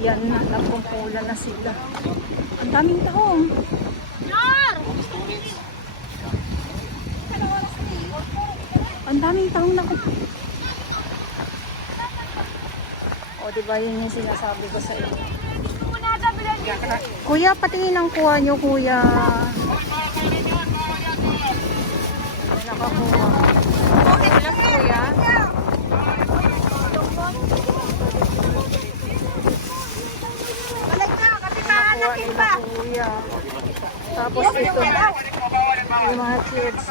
Ayan na, nagpumpulan na sila. Ang daming taong. Ang daming taong na. O, diba yun yung sinasabi ko sa inyo. Kuya, patingin ang kuha nyo, kuya. Nakakuha. Walang kuya. Nakuha nila kuya. Tapos ito, yung mga kids.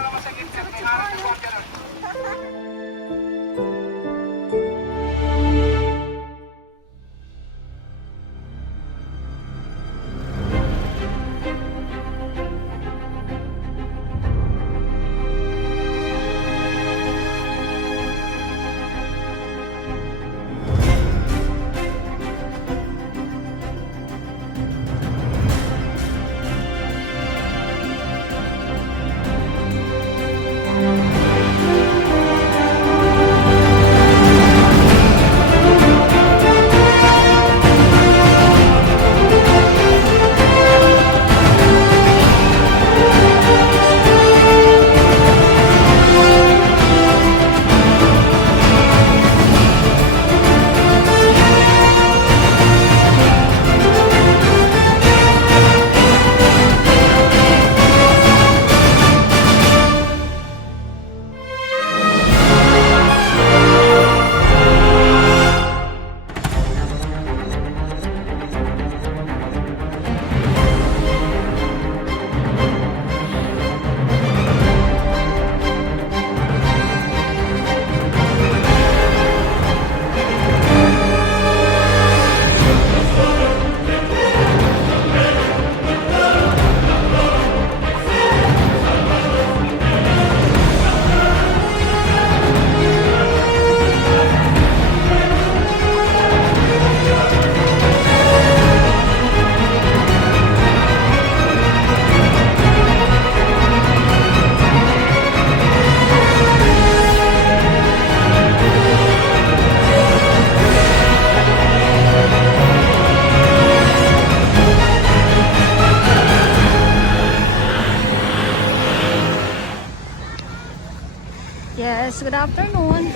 Yes, good afternoon.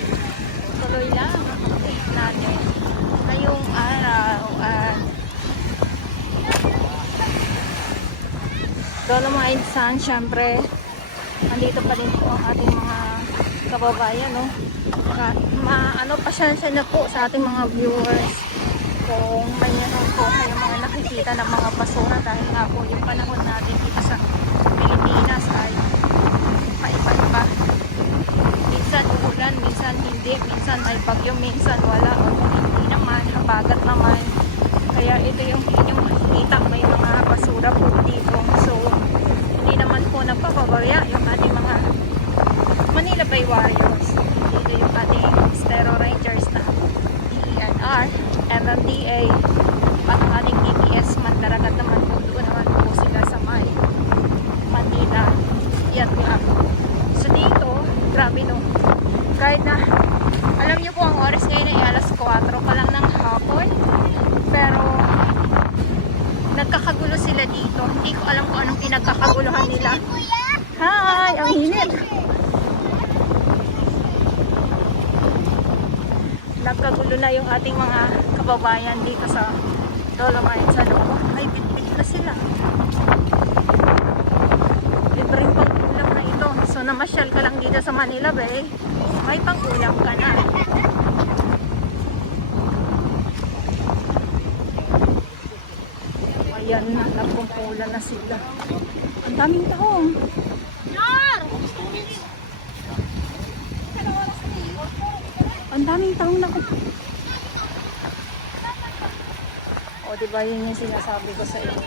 Tuloy lang ang update natin ngayong araw at Dolomite Sun, syempre andito pa din po ang ating mga kababayan, no? Pasensya na po sa ating mga viewers kung mayroon po kayong mga nakikita ng mga basura dahil nga po yung panahon natin dito sa Pilipinas ay paiba-iba. Minsan uulan, minsan hindi, minsan may bagyo, minsan wala, o hindi naman, habagat naman. Kaya ito yung inyong makikita, may mga basura po dito. So, hindi naman po nagpapabaya yung ating mga Manila Bay Warriors. Dito yung ating Stero Rangers na DENR, MMDA, at ang ating DPS, mandaragat naman po doon naman po sila sa may Manila. Yan lang. So dito, grabe no. Kahit na, alam nyo po ang oras ngayon ay alas 4 pa lang ng hapon. Pero, nagkakagulo sila dito. Hindi ko alam kung anong pinagkakaguluhan nila. Hi! Ang init! Nagkagulo na yung ating mga kababayan dito sa Dolomite sa loob. Ay, bitbit na sila. Libreng pang-ulam na ito. So, namasyal ka lang dito sa Manila Bay, may pang-ulam ka na. Ayan na, nagpumpulan na sila. Ang daming taong. Ang daming taong na. O, diba yun yung sinasabi ko sa inyo.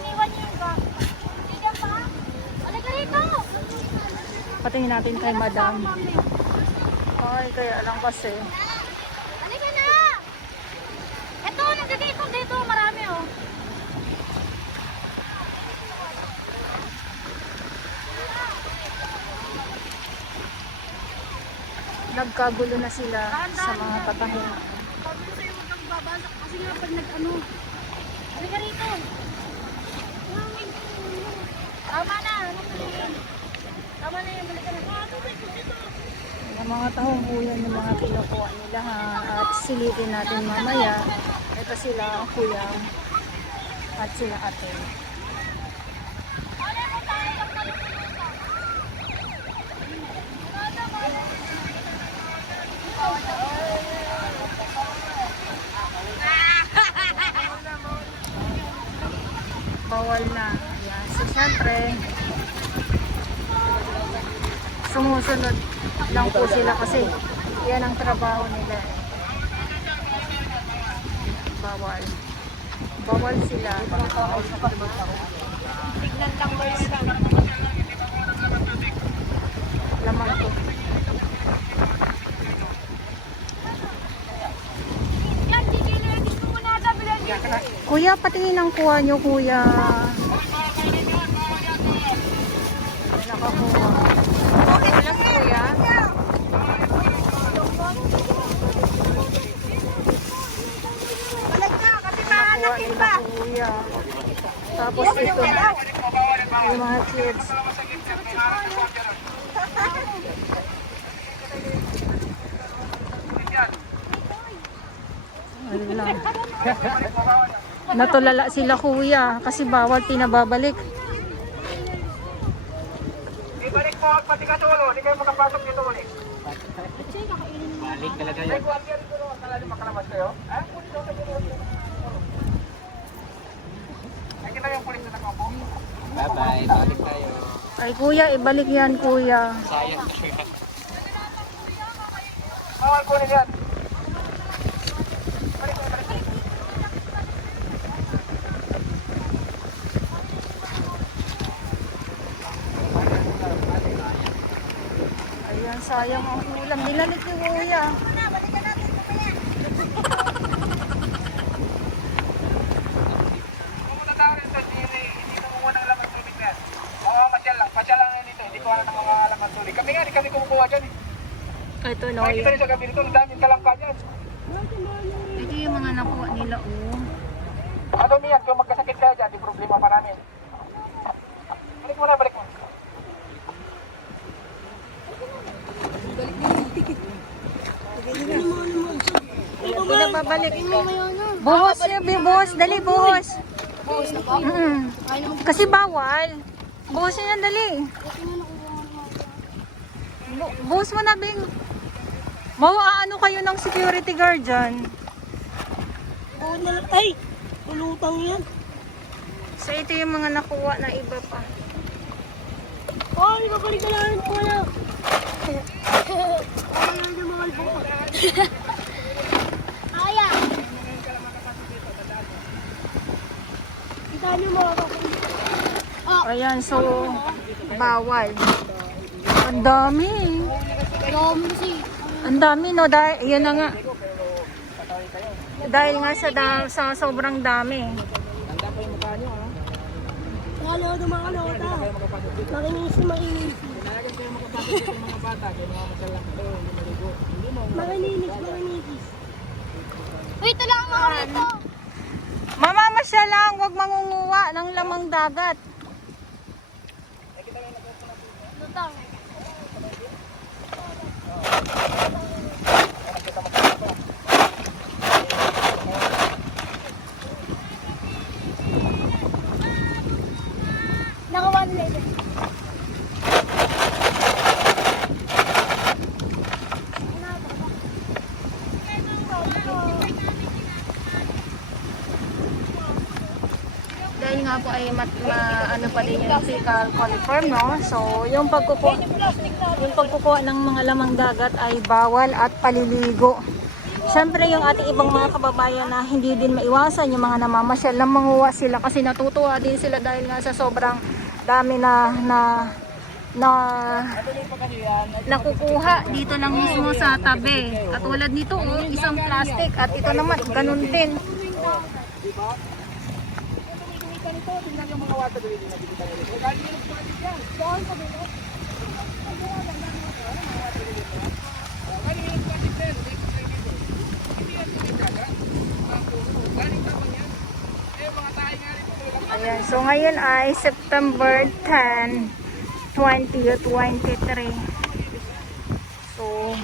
Iniwan niyo yung bag. Hindi pa. Halika rito. Patingin natin kay Madam. Ay, kaya lang kasi. Halika na. Ito, nandito dito. Marami oh. Nagkagulo na sila sa mga patahin. babasa kasi nga pag nag-ano. Halika rito. Tama na. Tama na yung balik ka na. Yung mga tahong kuya yung mga kinukuha nila ha. At silipin natin mamaya. Ito sila kuya at sila ate. Bawal na. Ayan. So, syempre, sumusunod lang po sila kasi yan ang trabaho nila. Bawal. Bawal sila. Tignan lang ba yun lang. Lamang po. Yan, digilin. Gusto mo na tabilan. Kuya, patingin ang kuha nyo, kuya. Nakakuha. Okay lang, kuya. Nakuha nila, kuya. Tapos ito, yung mga kids. Wala. Natulala sila kuya kasi bawal pinababalik. Ibalik mo ang pati kasulo, hindi kayo makapasok dito ulit. Balik talaga yan. Ay, guardia rin doon, akala niyo makalabas kayo? Ha? Pulis daw kayo doon. Ay, kita yung pulis na nakaupo. Bye-bye, balik tayo. Ay kuya, ibalik yan kuya. Sayang talaga. Bawal kunin yan. Ayan, sayang ang ulam. Dinalik ni kuya. Pumunta tayo rin doon, hindi kumukuha ng laman tubig yan. Oo, masyal lang yan dito, hindi ko alam ng mga laman tubig. Kami nga, hindi kami kumukuha dyan eh. Ito no. Nakikita rin sa gabi nito, ang daming talangka dyan. Ito yung mga nakuha nila oh. Ano yan, kung magkasakit kayo dyan, di problema pa namin. Balik mo na, balik mo. Hindi na babalik. Buhos niya, buhos. Dali, buhos. Kasi bawal. Buhos niya, dali. Buhos mo na, Bing. Ano kayo ng security guard dyan? Ay! Ulutang yan. So, ito yung mga nakuha na iba pa. Ay, babalik ka lang po na. Ay, na mahal po. Aya. Kita niyo mga kapatid. Ayan, so, bawal. Ang dami. Ang dami, no? Dahil, yun na nga. Dahil nga sa sobrang dami. Lalo na mga lota. Makinis na makinis. Makinis. Uy, ito lang mga rito. Mamamasya lang, huwag mangunguha ng lamang dagat. Lutang. Naka 1 level. Dahil nga po ay ano pa din yung fecal coliform, no? So, yung pagkukuha ng mga lamang dagat ay bawal at paliligo. Siyempre, yung ating ibang mga kababayan na hindi din maiwasan, yung mga namamasyal lang manguha sila kasi natutuwa din sila dahil nga sa sobrang dami na nakukuha dito lang mismo sa tabi. At tulad nito, oh, isang plastic at ito naman, ganun din. Tingnan yung mga water dito na dito tayo. Galing yung plastic yan. Doon sa dulo. Galing yung plastic din. Hindi yan tubig dagat. Ayan, so ngayon ay September 10, 2023. So,